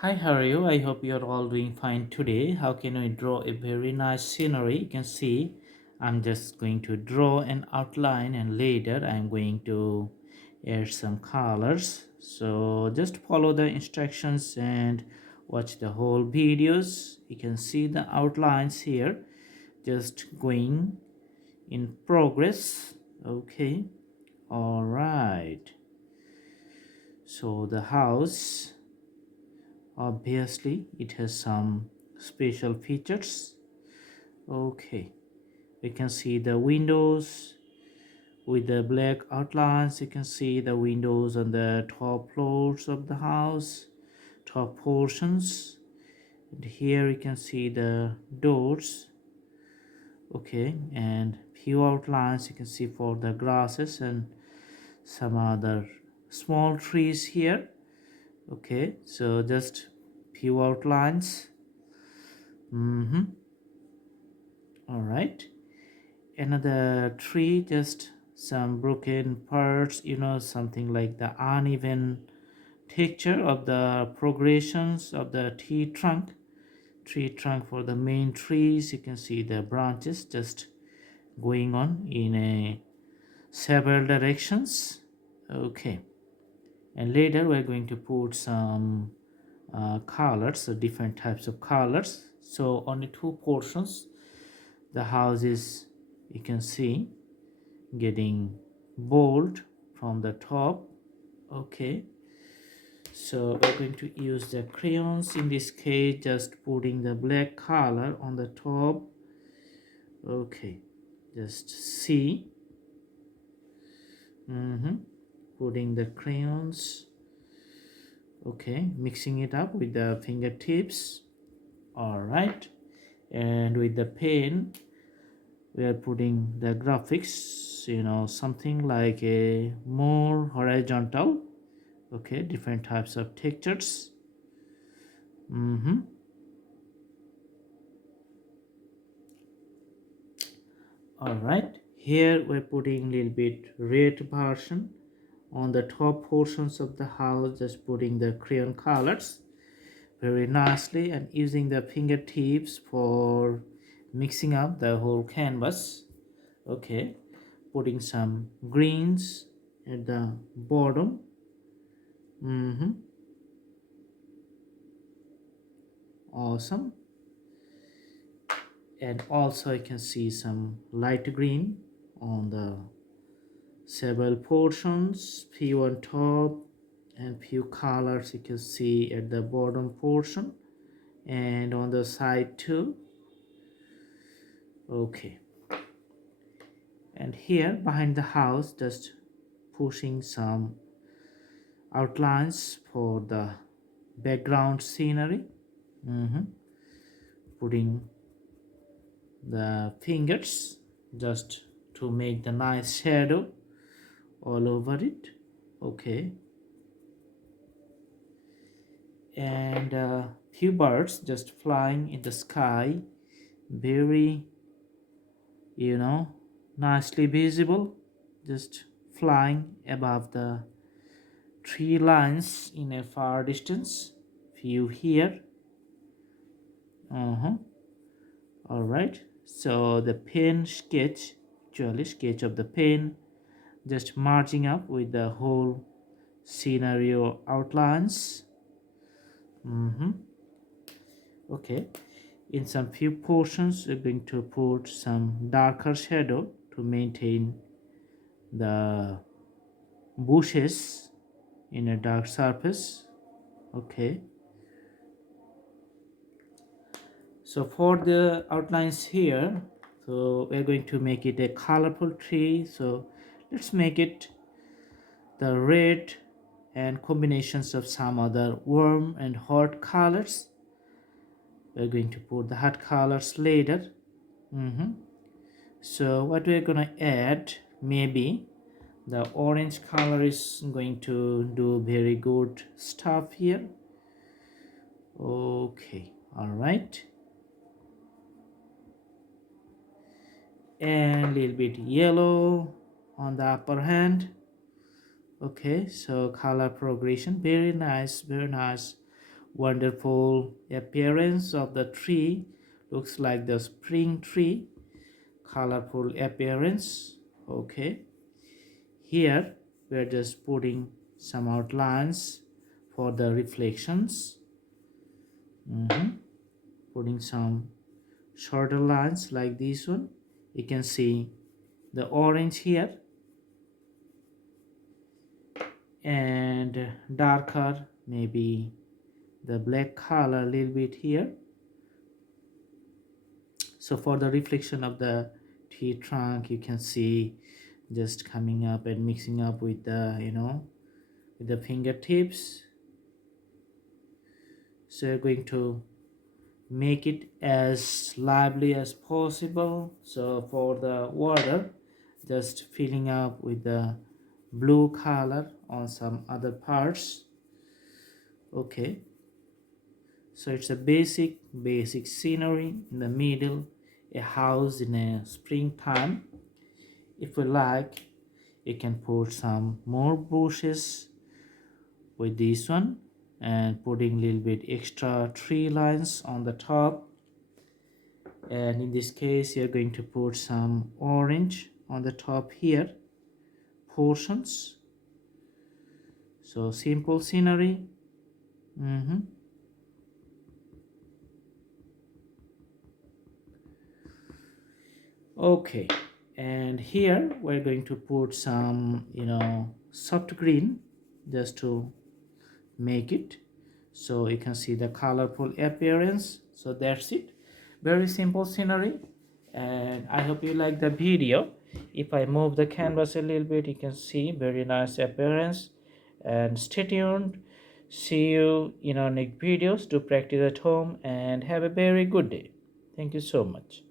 Hi, how are you? I hope you're all doing fine today. How can we draw a very nice scenery? You can see I'm just going to draw an outline and later I'm going to add some colors. So just follow the instructions and watch the whole videos. You can see the outlines here just going in progress. Okay, all right. So the house, obviously it has some special features. Okay, we can see the windows with the black outlines. You can see the windows on the top floors of the house, top portions, and here you can see the doors. Okay, and few outlines you can see for the grasses and some other small trees here. Okay, so just few outlines. All right, another tree, just some broken parts, something like the uneven texture of the progressions of the tree trunk for the main trees. You can see the branches just going on in a several directions. Okay, and later we're going to put some colors, so different types of colors. So only two portions the house is, you can see, getting bold from the top. Okay, so we're going to use the crayons in this case, just putting the black color on the top. Okay, just see. Putting the crayons. Okay, mixing it up with the fingertips. All right, and with the pen we are putting the graphics, something like a more horizontal. Okay, different types of textures. All right, here we're putting a little bit red version on the top portions of the house, just putting the crayon colors very nicely and using the fingertips for mixing up the whole canvas. Okay, putting some greens at the bottom. Awesome. And also I can see some light green on the several portions, few on top and few colors you can see at the bottom portion and on the side too. Okay, and here behind the house just pushing some outlines for the background scenery. Putting the fingers just to make the nice shadow all over it. Okay, and few birds just flying in the sky, very, you know nicely visible, just flying above the tree lines in a far distance. Few here. All right, so the pen sketch, actually sketch of the pen, just marching up with the whole scenario outlines. Okay, in some few portions we're going to put some darker shadow to maintain the bushes in a dark surface. Okay, so for the outlines here, so we're going to make it a colorful tree. So let's make it the red and combinations of some other warm and hot colors. We're going to put the hot colors later. So what we're gonna add, maybe the orange color is going to do very good stuff here. Okay, all right, and a little bit yellow on the upper hand. Okay, so color progression, very nice, very nice. wonderful appearance of the tree. Looks like the spring tree. Colorful appearance. Okay, here we are just putting some outlines for the reflections. Putting some shorter lines like this one. You can see the orange here and darker, maybe the black color a little bit here. So for the reflection of the tree trunk, you can see just coming up and mixing up with the with the fingertips. So you're going to make it as lively as possible. So for the water, just filling up with the blue color on some other parts. Okay, so it's a basic scenery in the middle, a house in a springtime. If you like, you can put some more bushes with this one and putting a little bit extra tree lines on the top. And in this case, you're going to put some orange on the top here portions. So simple scenery. Okay, and here we're going to put some soft green just to make it so you can see the colorful appearance. So that's it, very simple scenery, and I hope you like the video. If I move the canvas a little bit, you can see very nice appearance. And stay tuned, see you in our next videos. To practice at home and have a very good day. Thank you so much.